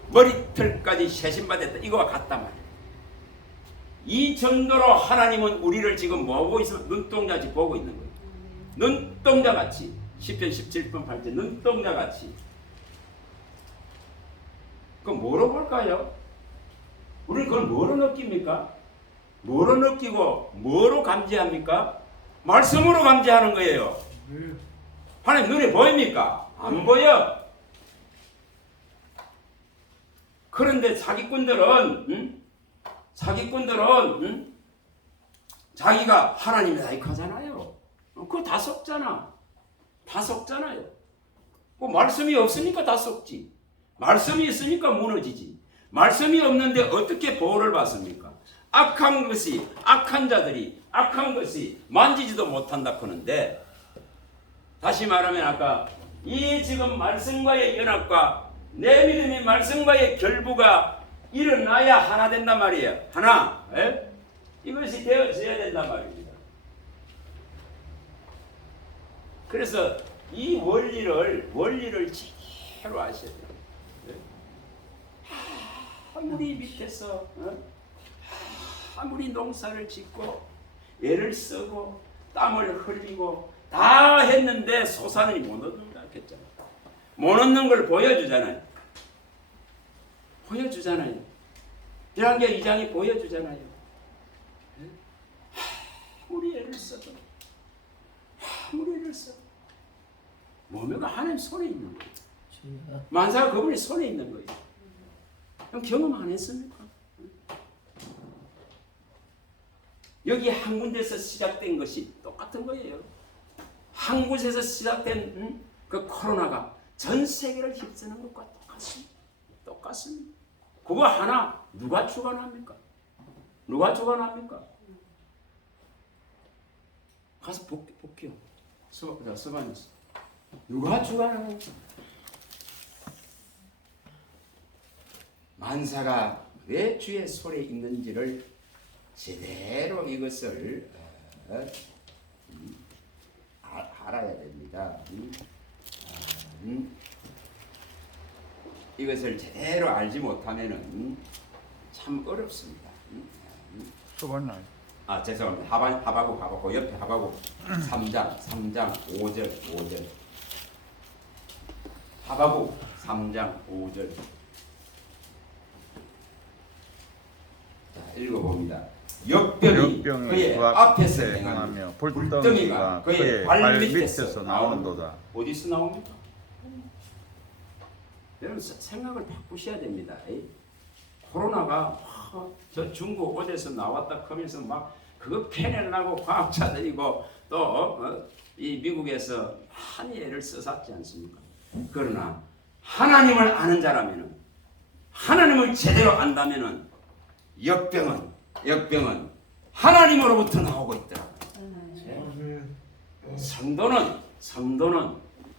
머리털까지 세심받았다. 이거와 같단 말이에요. 이 정도로 하나님은 우리를 지금 보고 있어. 눈동자같이 보고 있는 거예요. 눈동자같이. 10편 17편 8절 눈동자같이. 그럼 뭐로 볼까요? 우리는 그걸 뭐로 느낍니까? 뭐로 느끼고 뭐로 감지합니까? 말씀으로 감지하는 거예요. 하나님 눈에 보입니까? 안 보여. 그런데 사기꾼들은 자기가 하나님이다 이렇게 하잖아요. 그거 다 속잖아. 다 속잖아요. 그 말씀이 없으니까 다 속지. 말씀이 있으니까 무너지지. 말씀이 없는데 어떻게 보호를 받습니까? 악한 자들이 악한 것이 만지지도 못한다 그러는데, 다시 말하면 아까 이 지금 말씀과의 연합과 내 믿음이 말씀과의 결부가 일어나야 하나 된단 말이에요. 하나. 에? 이것이 되어져야 된단 말입니다. 그래서 이 원리를 제대로 아셔야 돼요. 아무리 밑에서 아무리 농사를 짓고 애를 쓰고 땀을 흘리고 다 했는데 소산이 못 얻는다 했잖아요. 못 얻는 걸 보여주잖아요. 열왕기하 2장이 보여주잖아요. 아무리 애를 써도 뭐가 하나님 손에 있는 거예요. 만사가 그분의 손에 있는 거예요. 그럼 경험 안 했습니까? 여기 한 군데서 시작된 것이 똑같은 거예요. 한 곳에서 시작된 그 코로나가 전 세계를 휩쓰는 것과 똑같습니다. 그거 하나 누가 주관합니까? 가서 볼게요. 서반이 누가 주관합니까? 만사가 왜 주의 손에 있는지를 제대로 이것을 알아야 됩니다. 이것을 제대로 알지 못하면은 참 어렵습니다. 죄송합니다. 하바국 옆에 하바국 3장 5절. 하바국 3장 5절. 자, 읽어봅니다. 역병이 그의 앞에서 행하며 불덩이가 그의 발 밑에서 나오는도다. 어디서 나옵니까? 여러분 생각을 바꾸셔야 됩니다. 코로나가 저 중국 어디서 나왔다 하면서 막 그거 패내려고 과학자들이고 또 이 미국에서 많이 애를 써쌌지 않습니까? 그러나 하나님을 아는 자라면은, 하나님을 제대로 안다면은 역병은 하나님으로부터 나오고 있더라고요. 성도는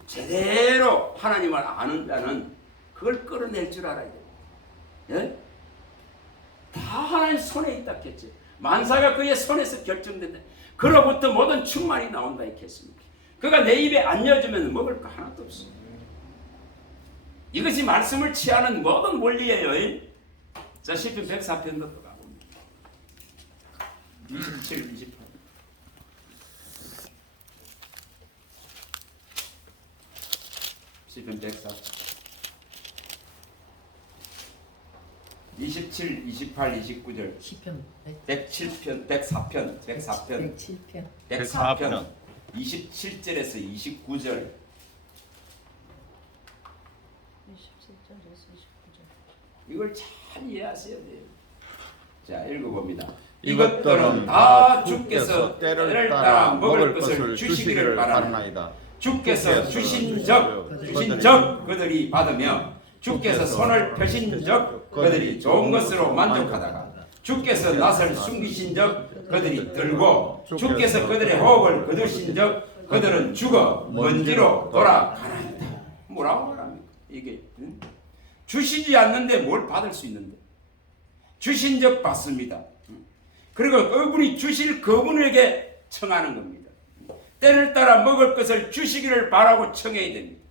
제대로 하나님을 아는 자는 그걸 끌어낼 줄 알아야 돼요. 예? 다 하나님 손에 있다 했죠. 만사가 그의 손에서 결정된다. 그로부터 모든 충만이 나온다 했겠습니다. 그가 내 입에 안 여주면 먹을 거 하나도 없어. 이것이 말씀을 취하는 모든 원리예요. 자, 시편 104편도 또 가봅니다. 27, 28. 시편 104. 27, 28, 29절. 시편 107편, 104편, 104편, 107편 104편, 27절에서 29절. 27절에서 29절. 이걸 잘 이해하셔야 돼요. 자, 읽어봅니다. 이것들은 다 주께서 때를 따라 먹을 것을 주시기를 바라나이다. 주께서 주신 적 그들이 받으며 주께서 손을 펴신 적 그들이 좋은 것으로 만족하다가 주께서 낯을 숨기신 적 그들이 떨고 주께서 그들의 호흡을 거두신 적 그들은 죽어 먼지로 돌아가나이다. 뭐라고 말합니까? 이게 주시지 않는데 뭘 받을 수 있는데 주신 적 받습니다. 그리고 그분이 주실 그분에게 청하는 겁니다. 때를 따라 먹을 것을 주시기를 바라고 청해야 됩니다.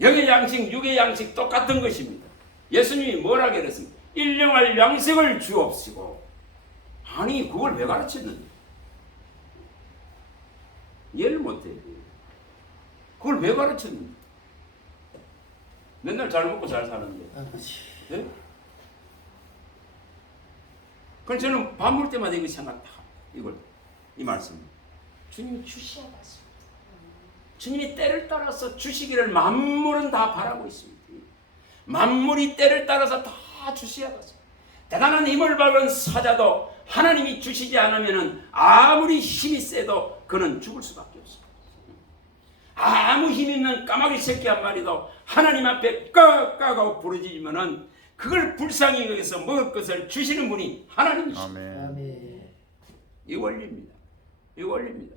영의 양식, 육의 양식 똑같은 것입니다. 예수님이 뭐라 그랬습니까? 일용할 양식을 주옵시고. 아니 그걸 왜 가르쳤는데? 이해를 못해요. 그걸 왜 가르쳤는데? 맨날 잘 먹고 잘 사는데. 네? 그럼 저는 밥 먹을 때마다 이거 생각다. 이 말씀. 주님이 주셔야 받습니다. 주님이 때를 따라서 주시기를 만물은 다 바라고 있습니다. 만물이 때를 따라서 다 주셔야 받습니다. 대단한 힘을 받은 사자도 하나님이 주시지 않으면 아무리 힘이 세도 그는 죽을 수밖에 없습니다. 아무 힘 있는 까마귀 새끼 한 마리도 하나님 앞에 까까고 부르짖으면은 그걸 불쌍히 여기서 먹을 것을 주시는 분이 하나님이십니다. 아멘. 이 원리입니다. 이 원리입니다.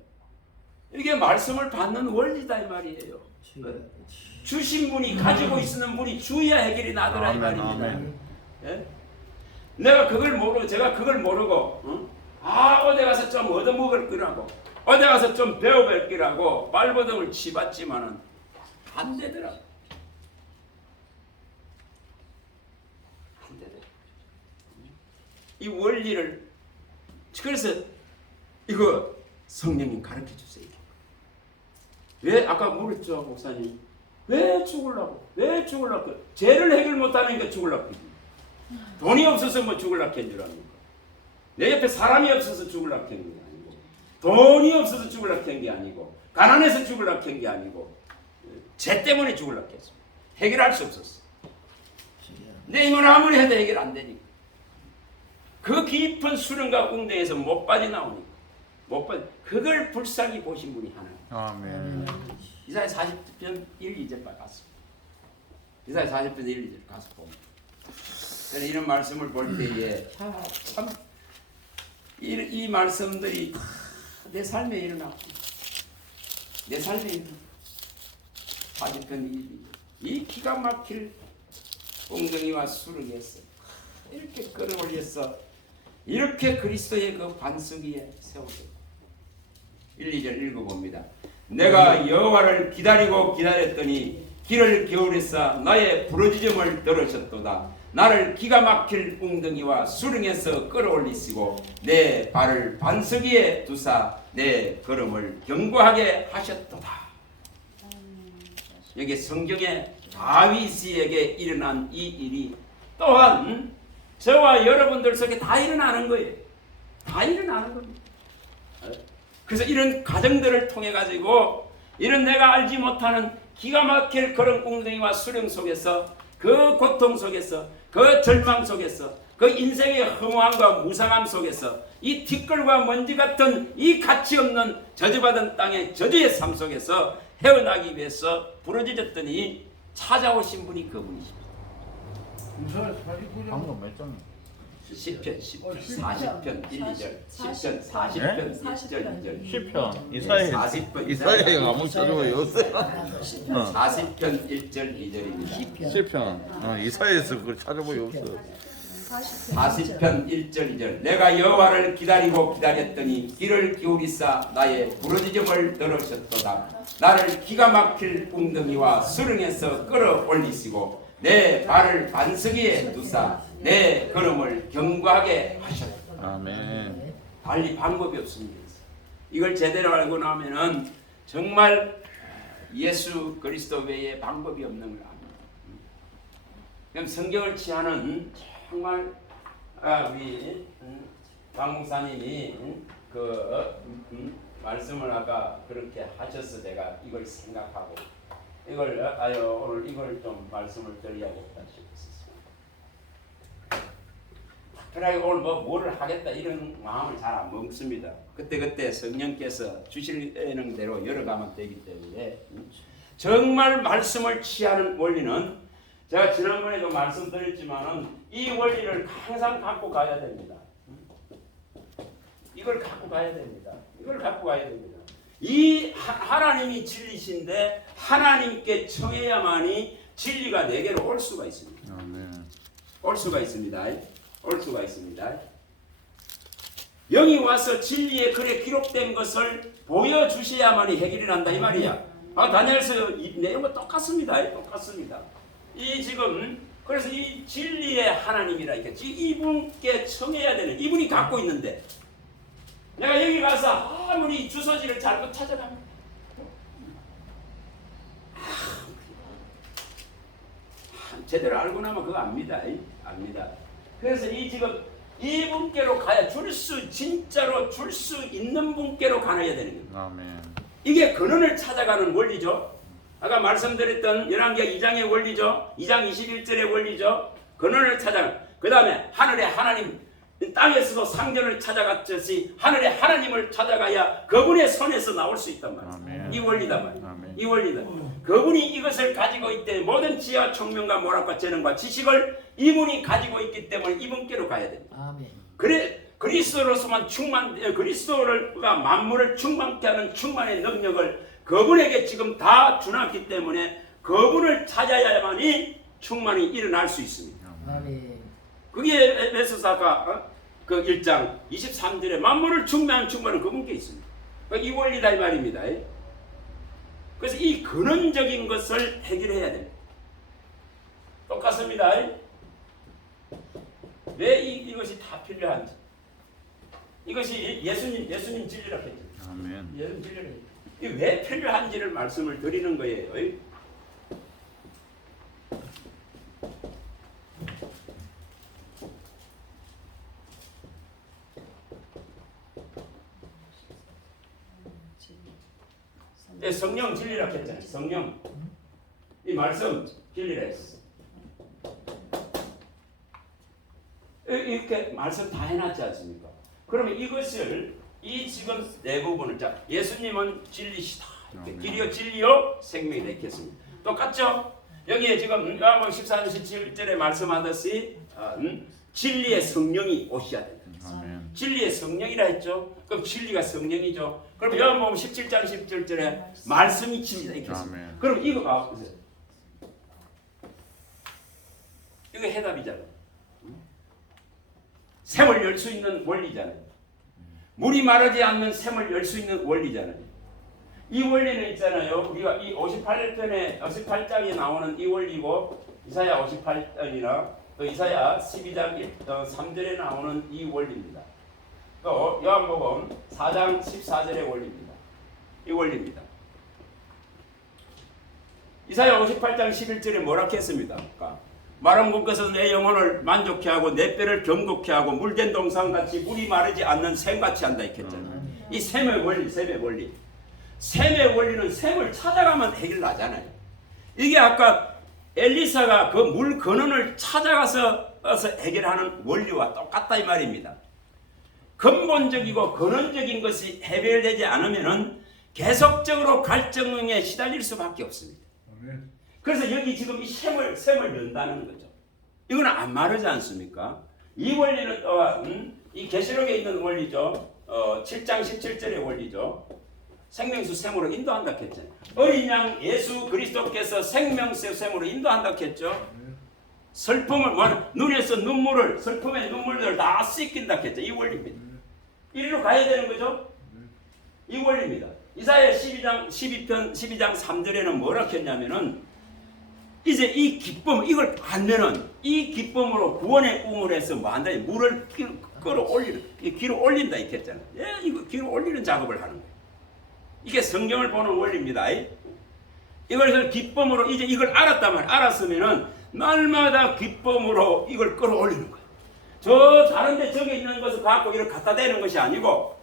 이게 말씀을 받는 원리다 이 말이에요. 주신 분이 가지고 있는 분이 주야 해결이 나더라 이 말입니다. 예? 내가 그걸 모르고 제가 그걸 모르고 어디 가서 좀 얻어먹을 거라고 어디 가서 좀 배워볼 거라고 발버둥을 치봤지만은 안 되더라. 이 원리를 그래서 이거 성령님 가르쳐 주세요. 왜 아까 물었죠 목사님? 왜 죽으려고? 왜 죽으려고? 죄를 해결 못하니까 죽으려고. 돈이 없어서 뭐 죽으려고 한 줄 아니고 내 옆에 사람이 없어서 죽으려고 한 게 아니고 돈이 없어서 죽으려고 한 게 아니고 가난해서 죽으려고 한 게 아니고 죄 때문에 죽으려고 했어. 해결할 수 없었어. 내 힘을 아무리 해도 해결 안 되니까. 그 깊은 수렁과 웅덩이에서 못 빠져나오니까 그걸 불쌍히 보신 분이 하나님. 아멘. 이사야 40편 1, 2절 봤습니다. 이사야 40편 1, 2절 가서 봅니다. 저는 이런 말씀을 볼 때에 참 이 말씀들이 내 삶에 일어나고 내 삶에 일어나고 40편 1, 2절 이 기가 막힐 웅덩이와 수렁에서 이렇게 끌어올려서 이렇게 그리스도의 그 반석 위에 세워졌고 1, 2절 읽어봅니다. 내가 여호와를 기다리고 기다렸더니 길을 겨울에서 나의 부르짖음을 들으셨도다. 나를 기가 막힐 웅덩이와 수렁에서 끌어올리시고 내 발을 반석 위에 두사 내 걸음을 견고하게 하셨도다. 여기 성경에 다윗에게 일어난 이 일이 또한 저와 여러분들 속에 다 일어나는 거예요. 다 일어나는 겁니다. 그래서 이런 과정들을 통해 가지고 이런 내가 알지 못하는 기가 막힐 그런 웅덩이와 수렁 속에서 그 고통 속에서 그 절망 속에서 그 인생의 허무함과 무상함 속에서 이 티끌과 먼지 같은 이 가치 없는 저주받은 땅의 저주의 삶 속에서 헤어나기 위해서 부르짖었더니 찾아오신 분이 그분이십니다. 방금 몇 장? 10편 40편 1, 2절 10편 40편 1절 2절 시편 40편 이사야 아무 찾아봐 요새 40편 1절 2절입니다. 시편 이사야에서 그걸 찾아봐 요새 40편 1절 2절 내가 여호와를 기다리고 기다렸더니 귀를 기울이사 나의 부르짖음을 들으셨도다. 나를 기가 막힐 웅덩이와 수렁에서 끌어올리시고 내 발을 반석 위에 두사 내 걸음을 견고하게 하셨다. 아멘. 달리 방법이 없습니다. 이걸 제대로 알고 나면은 정말 예수 그리스도 외에 방법이 없는 걸 압니다. 그럼 성경을 취하는 정말 우리 강 목사님이 그 말씀을 아까 그렇게 하셔서 제가 이걸 생각하고 이걸 오늘 이걸 좀 말씀을 드려야겠다 싶었습니다. 특별하게 오늘 뭐를 하겠다 이런 마음을 잘 안 먹습니다. 그때 성령께서 주시는 대로 열어가면 되기 때문에 정말 말씀을 취하는 원리는 제가 지난번에도 말씀드렸지만은 이 원리를 항상 갖고 가야 됩니다. 이걸 갖고 가야 됩니다. 이걸 갖고 가야 됩니다. 이 하나님이 진리신데 하나님께 청해야만이 진리가 내게로 올 수가 있습니다. 아멘. 올 수가 있습니다. 올 수가 있습니다. 영이 와서 진리의 글에 기록된 것을 보여주셔야만이 해결이 난다 이 말이야. 다니엘서 내용은 똑같습니다. 똑같습니다. 이 지금 그래서 이 진리의 하나님이라 이렇게 이분께 청해야 되는 이분이 갖고 있는데 내가 여기 가서 아무리 주소지를 잘못 찾아가면 제대로 알고 나면 그거 압니다. 압니다. 그래서 이 지금 이분께로 가야 진짜로 줄 수 있는 분께로 가야 되는 거예요. 아멘. 이게 근원을 찾아가는 원리죠. 아까 말씀드렸던 열왕기하 2장의 원리죠. 2장 21절의 원리죠. 근원을 찾아가. 그 다음에 하늘의 하나님, 땅에서도 상전을 찾아갔듯이 하늘의 하나님을 찾아가야 그분의 손에서 나올 수 있단 말이에요. 아멘. 이 원리단 말이에요. 아멘. 이 원리다. 그분이 이것을 가지고 있대 모든 지혜와 총명과 모략과 재능과 지식을 이분이 가지고 있기 때문에 이분께로 가야 됩니다. 아멘. 그래 그리스도로서만 그리스도가 만물을 충만케 하는 충만의 능력을 그분에게 지금 다 주놨기 때문에 그분을 찾아야만이 충만이 일어날 수 있습니다. 아멘. 그게 에베소서가 그 1장 23절에 만물을 충만한 충만은 그분께 있습니다. 이 원리다 이 말입니다. 그래서 이 근원적인 것을 해결해야 됩니다. 똑같습니다. 왜 이것이 다 필요한지. 이것이 예수님 진리라고 했죠. 아멘. 예수님 진리라고 했죠. 이게 왜 필요한지를 말씀을 드리는 거예요. 성령 진리라고 했잖아요. 성령. 이 말씀 진리라 했어. 이렇게 말씀 다 해놨지 않습니까? 그러면 이것을 이 지금 대부분을 자 예수님은 진리시다. 길이요 진리요 생명이 됐겠습니다. 똑같죠? 여기에 지금 요한복음 14장 17절에 말씀하듯이 진리의 성령이 오셔야 된다. 아멘. 진리의 성령이라 했죠. 그럼 진리가 성령이죠. 그럼 요한복음 17장 17절에 말씀이 진리다 이렇게 했습니다. 아멘. 그럼 이거 봐보세요. 이거 해답이잖아요. 샘을 열 수 있는 원리잖아요. 물이 마르지 않는 샘을 열 수 있는 원리잖아요. 이 원리는 있잖아요. 우리가 이 58장에 나오는 이 원리고 이사야 58장이나 또 이사야 12장 3절에 나오는 이 원리입니다. 또 요한복음 4장 14절의 원리입니다. 이 원리입니다. 이사야 58장 11절에 뭐라 했습니다. 마른 곳에서 내 영혼을 만족케 하고 내 뼈를 경고케 하고 물된 동산같이 물이 마르지 않는 샘같이 한다 이렇게 했잖아요. 이 샘의 원리, 샘의 원리. 샘의 원리는 샘을 찾아가면 해결나잖아요. 이게 아까 엘리사가 그 물 근원을 찾아가서 해결하는 원리와 똑같다 이 말입니다. 근본적이고 근원적인 것이 해결되지 않으면은 계속적으로 갈등에 시달릴 수밖에 없습니다. 그래서 여기 지금 이 샘을 연다는 거죠. 이거는 안 마르지 않습니까? 이 원리는 또한 이 계시록에 있는 원리죠. 7장 17절의 원리죠. 생명수 샘으로 인도한다 했잖아요. 어린 양 예수 그리스도께서 생명수 샘으로 인도한다 했죠. 슬픔을 눈에서 눈물을 슬픔의 눈물들을 다 씻긴다 했죠. 이 원리입니다. 이리로 가야 되는 거죠. 이 원리입니다. 이사야 12장 3절에는 뭐라 했냐면은 이제 이 기쁨 이걸 받으면은 이 기쁨으로 구원의 우물에서 뭐 한다? 물을 끌어올리는 기로 올린다 이렇게 했잖아요. 예, 이거 기로 올리는 작업을 하는 거예요. 이게 성경을 보는 원리입니다. 이걸 기쁨으로 이제 이걸 알았으면은 날마다 기쁨으로 이걸 끌어올리는 거예요. 저 다른데 저기 있는 것을 갖고 이걸 갖다 대는 것이 아니고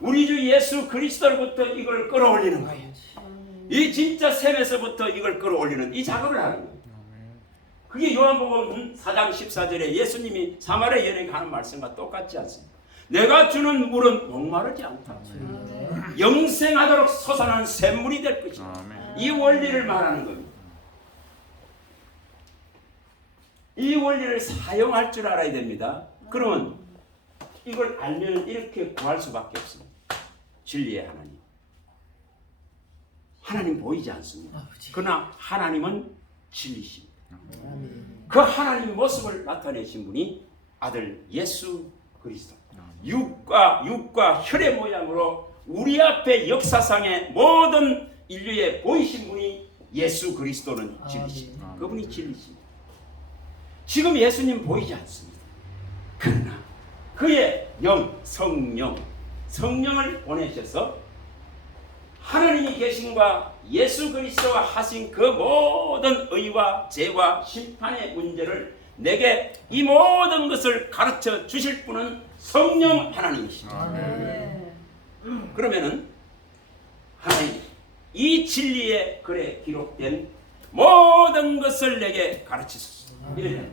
우리 주 예수 그리스도로부터 이걸 끌어올리는 거예요. 이 진짜 샘에서부터 이걸 끌어올리는 이 작업을 하는 거예요. 그게 요한복음 4장 14절에 예수님이 사마리아 여인에게 하는 말씀과 똑같지 않습니까? 내가 주는 물은 목마르지 않다. 영생하도록 솟아나는 샘물이 될 것이다. 이 원리를 말하는 겁니다. 이 원리를 사용할 줄 알아야 됩니다. 그러면 이걸 알면 이렇게 구할 수밖에 없습니다. 진리의 하나님. 하나님 보이지 않습니다. 그러나 하나님은 진리십니다. 그 하나님 모습을 나타내신 분이 아들 예수 그리스도. 육과 혈의 모양으로 우리 앞에 역사상의 모든 인류에 보이신 분이 예수 그리스도는 진리십니다. 그분이 진리십니다. 지금 예수님 보이지 않습니다. 그러나 그의 영, 성령을 보내셔서 하나님이 계신과 예수 그리스도가 하신 그 모든 의와 죄와 심판의 문제를 내게 이 모든 것을 가르쳐 주실 분은 성령 하나님이십니다. 그러면은 하나님 이 진리의 글에 기록된 모든 것을 내게 가르치소서. 이래요.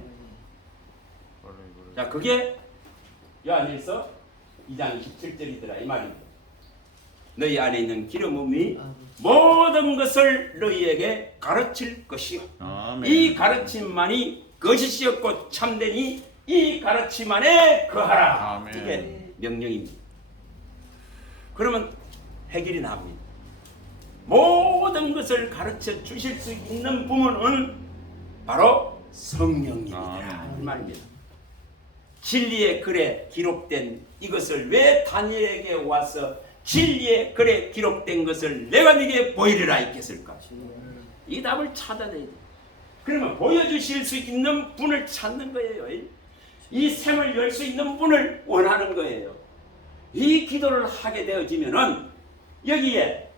자, 그게 요한일서 2장 27절이더라 이 말입니다. 너희 안에 있는 기름 부음이 모든 것을 너희에게 가르칠 것이요. 이 가르침만이 거짓이었고 참되니 이 가르침 안에 거하라. 이게 명령입니다. 그러면 해결이 납니다. 모든 것을 가르쳐 주실 수 있는 부모는 바로 성령님이다 이 말입니다. 진리의 글에 기록된 이것을 왜 다니엘에게 와서 진리의 글에 기록된 것을 내가 네게 보이리라 했겠을까? 이 답을 찾아내야 돼. 그러면 보여주실 수 있는 분을 찾는 거예요. 이 샘을 열 수 있는 분을 원하는 거예요. 이 기도를 하게 되어지면은 여기에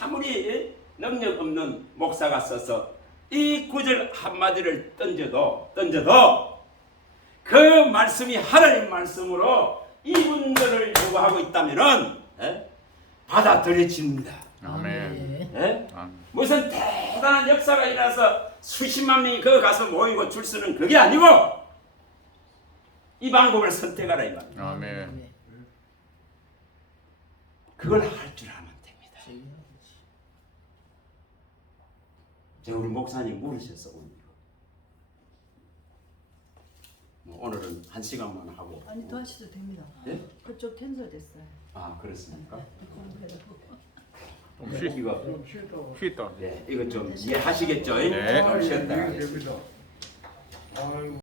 아무리 능력 없는 목사가 써서 이 구절 한마디를 던져도 그 말씀이 하나님 말씀으로 이분들을 요구하고 있다면은 받아들여집니다. 아멘. 무슨 대단한 역사가 일어나서 수십만 명이 거기 가서 모이고 줄 서는 그게 아니고 이 방법을 선택하라 이 말. 아멘. 그걸 할 줄 알면 됩니다. 제가 우리 목사님 물으셨어 오늘. 오늘은 1시간만 하고. 아니 더 하셔도 됩니다. 예? 그쪽 캔슬 됐어요. 아 그렇습니까? 좀 이거 쉬었다. 네 이거 좀 이해하시겠죠? 네. 좀 쉬었다. 됩니다. 아유.